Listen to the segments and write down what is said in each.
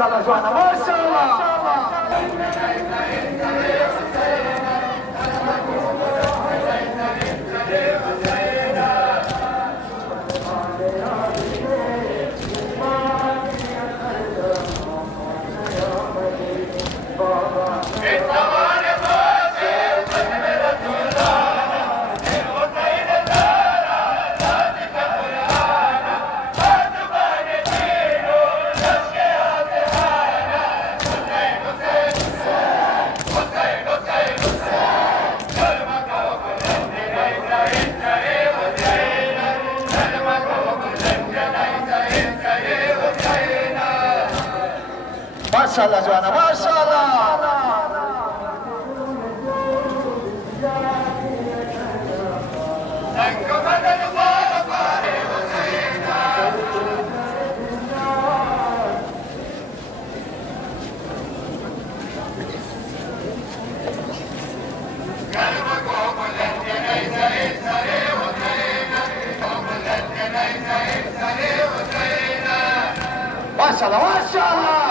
माशाल्लाह जुआना माशाल्लाह माशाल्लाह जुआना माशाल्लाह माशाल्लाह माशाल्लाह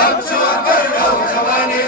I'm so